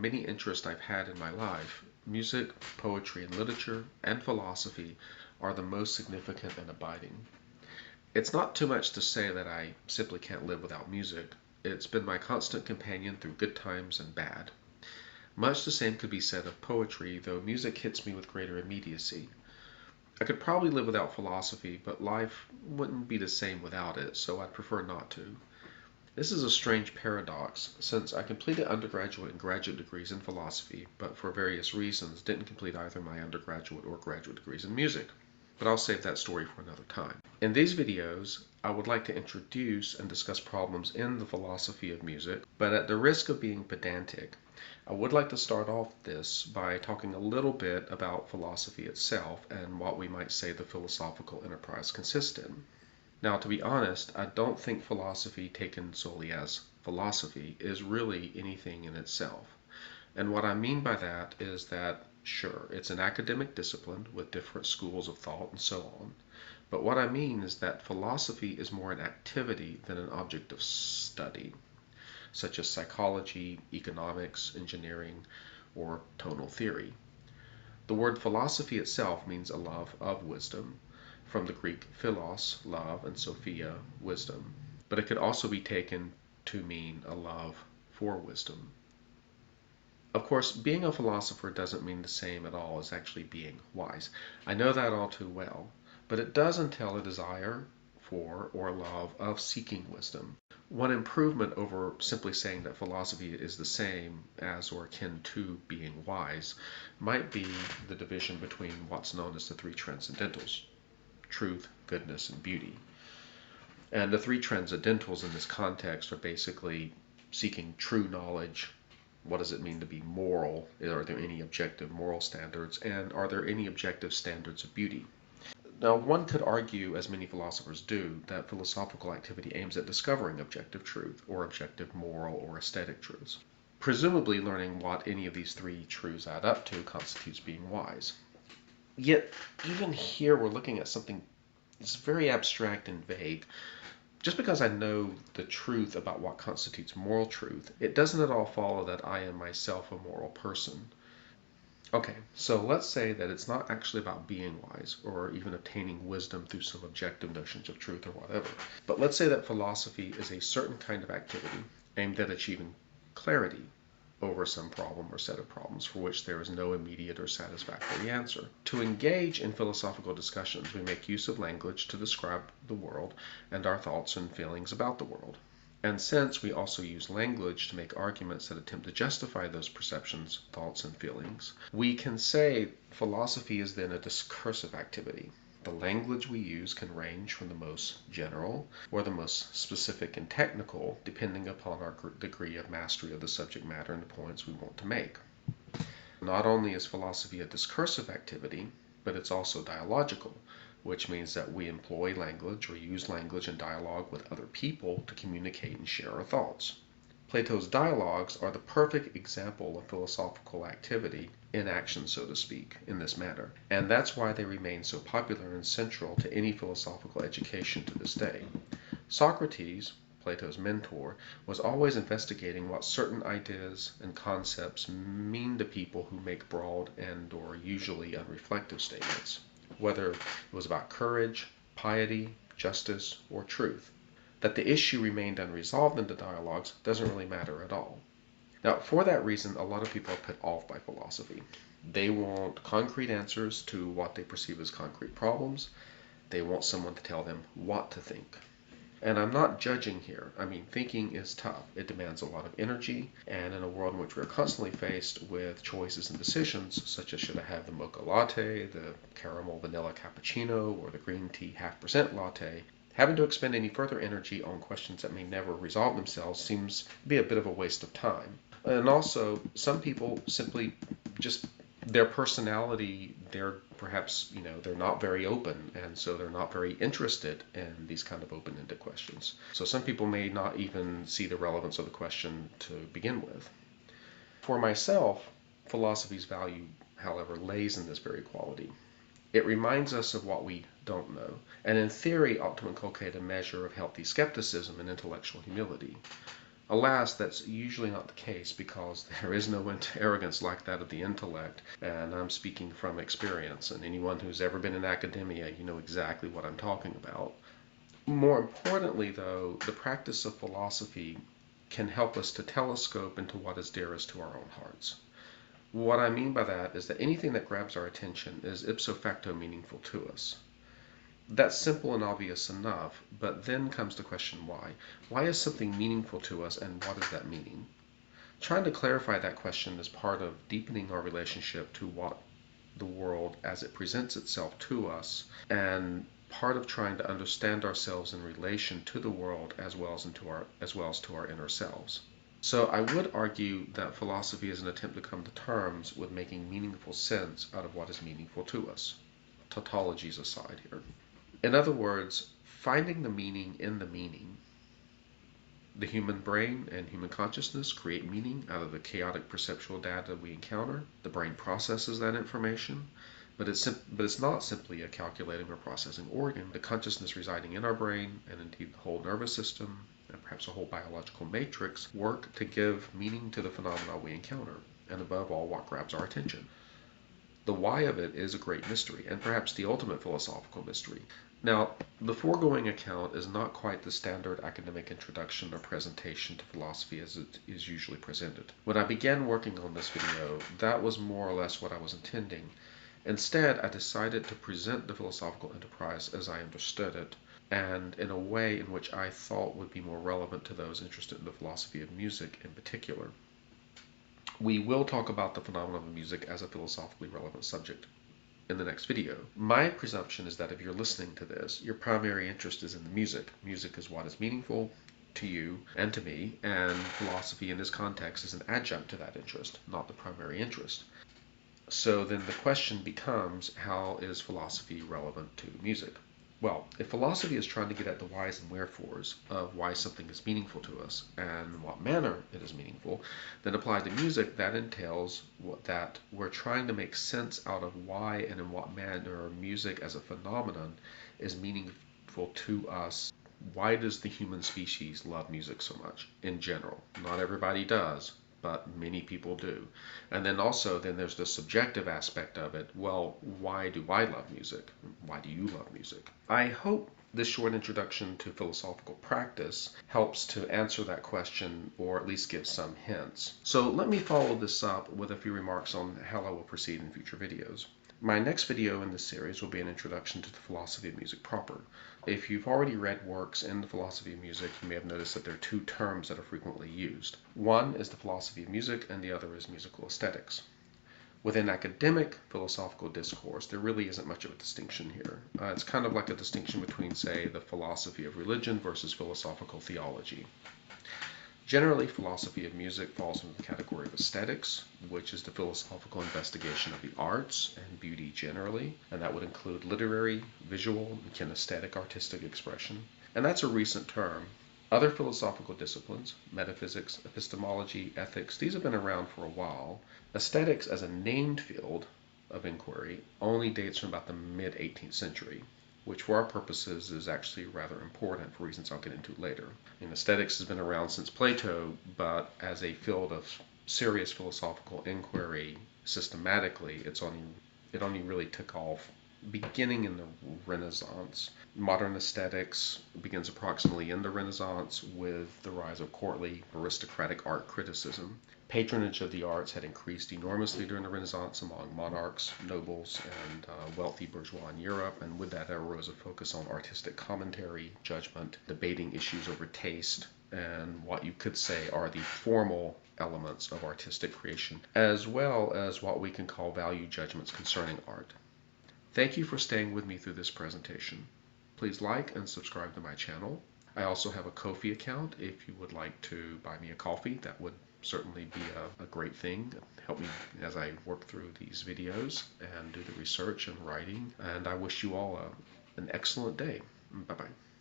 many interests I've had in my life, music, poetry and literature, and philosophy are the most significant and abiding. It's not too much to say that I simply can't live without music. It's been my constant companion through good times and bad. Much the same could be said of poetry, though music hits me with greater immediacy. I could probably live without philosophy, but life wouldn't be the same without it, so I'd prefer not to. This is a strange paradox, since I completed undergraduate and graduate degrees in philosophy, but for various reasons didn't complete either my undergraduate or graduate degrees in music. But I'll save that story for another time. In these videos, I would like to introduce and discuss problems in the philosophy of music, but at the risk of being pedantic, I would like to start off this by talking a little bit about philosophy itself and what we might say the philosophical enterprise consists in. Now, to be honest, I don't think philosophy taken solely as philosophy is really anything in itself. And what I mean by that is that, sure, it's an academic discipline with different schools of thought and so on. But what I mean is that philosophy is more an activity than an object of study, such as psychology, economics, engineering, or tonal theory. The word philosophy itself means a love of wisdom, from the Greek philos, love, and sophia, wisdom. But it could also be taken to mean a love for wisdom. Of course, being a philosopher doesn't mean the same at all as actually being wise. I know that all too well, but it does entail a desire for or love of seeking wisdom. One improvement over simply saying that philosophy is the same as or akin to being wise might be the division between what's known as the three transcendentals: truth, goodness, and beauty. And the three transcendentals in this context are basically seeking true knowledge. What does it mean to be moral? Are there any objective moral standards? And are there any objective standards of beauty? Now, one could argue, as many philosophers do, that philosophical activity aims at discovering objective truth, or objective moral or aesthetic truths. Presumably, learning what any of these three truths add up to constitutes being wise. Yet, even here, we're looking at something that's very abstract and vague. Just because I know the truth about what constitutes moral truth, it doesn't at all follow that I am myself a moral person. Okay, so let's say that it's not actually about being wise or even obtaining wisdom through some objective notions of truth or whatever. But let's say that philosophy is a certain kind of activity aimed at achieving clarity over some problem or set of problems for which there is no immediate or satisfactory answer. To engage in philosophical discussions, we make use of language to describe the world and our thoughts and feelings about the world. And since we also use language to make arguments that attempt to justify those perceptions, thoughts, and feelings, we can say philosophy is then a discursive activity. The language we use can range from the most general or the most specific and technical, depending upon our degree of mastery of the subject matter and the points we want to make. Not only is philosophy a discursive activity, but it's also dialogical, which means that we employ language or use language in dialogue with other people to communicate and share our thoughts. Plato's dialogues are the perfect example of philosophical activity in action, so to speak, in this matter. And that's why they remain so popular and central to any philosophical education to this day. Socrates, Plato's mentor, was always investigating what certain ideas and concepts mean to people who make broad and or usually unreflective statements, whether it was about courage, piety, justice, or truth. That the issue remained unresolved in the dialogues doesn't really matter at all. Now, for that reason, a lot of people are put off by philosophy. They want concrete answers to what they perceive as concrete problems. They want someone to tell them what to think. And I'm not judging here. I mean, thinking is tough. It demands a lot of energy, and in a world in which we're constantly faced with choices and decisions, such as should I have the mocha latte, the caramel vanilla cappuccino, or the green tea half% latte, having to expend any further energy on questions that may never resolve themselves seems to be a bit of a waste of time. And also, some people simply just, their personality, they're perhaps, they're not very open, and so they're not very interested in these kind of open-ended questions. So some people may not even see the relevance of the question to begin with. For myself, philosophy's value, however, lays in this very quality. It reminds us of what we don't know, and in theory ought to inculcate a measure of healthy skepticism and intellectual humility. Alas, that's usually not the case because there is no arrogance like that of the intellect, and I'm speaking from experience, and anyone who's ever been in academia, you know exactly what I'm talking about. More importantly, though, the practice of philosophy can help us to telescope into what is dearest to our own hearts. What I mean by that is that anything that grabs our attention is ipso facto meaningful to us. That's simple and obvious enough, but then comes the question why. Why is something meaningful to us, and what is that meaning? Trying to clarify that question is part of deepening our relationship to what the world as it presents itself to us, and part of trying to understand ourselves in relation to the world as well as to our inner selves. So I would argue that philosophy is an attempt to come to terms with making meaningful sense out of what is meaningful to us. Tautologies aside here. In other words, finding the meaning in the meaning. The human brain and human consciousness create meaning out of the chaotic perceptual data we encounter. The brain processes that information, but it's not simply a calculating or processing organ. The consciousness residing in our brain, and indeed the whole nervous system, and perhaps a whole biological matrix, work to give meaning to the phenomena we encounter, and above all, what grabs our attention. The why of it is a great mystery, and perhaps the ultimate philosophical mystery. Now, the foregoing account is not quite the standard academic introduction or presentation to philosophy as it is usually presented. When I began working on this video, that was more or less what I was intending. Instead, I decided to present the philosophical enterprise as I understood it, and in a way in which I thought would be more relevant to those interested in the philosophy of music in particular. We will talk about the phenomenon of music as a philosophically relevant subject in the next video. My presumption is that if you're listening to this, your primary interest is in the music. Music is what is meaningful to you and to me, and philosophy in this context is an adjunct to that interest, not the primary interest. So then the question becomes, how is philosophy relevant to music? Well, if philosophy is trying to get at the whys and wherefores of why something is meaningful to us and what manner it is meaningful, then applied to music, that entails that we're trying to make sense out of why and in what manner music as a phenomenon is meaningful to us. Why does the human species love music so much in general? Not everybody does, but many people do. And then also, then there's the subjective aspect of it. Well, why do I love music? Why do you love music? I hope this short introduction to philosophical practice helps to answer that question, or at least give some hints. So let me follow this up with a few remarks on how I will proceed in future videos. My next video in this series will be an introduction to the philosophy of music proper. If you've already read works in the philosophy of music, you may have noticed that there are two terms that are frequently used. One is the philosophy of music, and the other is musical aesthetics. Within academic philosophical discourse, there really isn't much of a distinction here. It's kind of like a distinction between, say, the philosophy of religion versus philosophical theology. Generally, philosophy of music falls into the category of aesthetics, which is the philosophical investigation of the arts and beauty generally, and that would include literary, visual, and kinesthetic artistic expression. And that's a recent term. Other philosophical disciplines, metaphysics, epistemology, ethics, these have been around for a while. Aesthetics as a named field of inquiry only dates from about the mid-18th century, which for our purposes is actually rather important for reasons I'll get into later. Aesthetics has been around since Plato, but as a field of serious philosophical inquiry systematically, it only really took off beginning in the Renaissance. Modern aesthetics begins approximately in the Renaissance with the rise of courtly, aristocratic art criticism. Patronage of the arts had increased enormously during the Renaissance among monarchs, nobles, and wealthy bourgeois in Europe, and with that arose a focus on artistic commentary, judgment, debating issues over taste, and what you could say are the formal elements of artistic creation, as well as what we can call value judgments concerning art. Thank you for staying with me through this presentation. Please like and subscribe to my channel. I also have a Ko-fi account if you would like to buy me a coffee. That would certainly be a great thing. Help me as I work through these videos and do the research and writing. And I wish you all an excellent day. Bye-bye.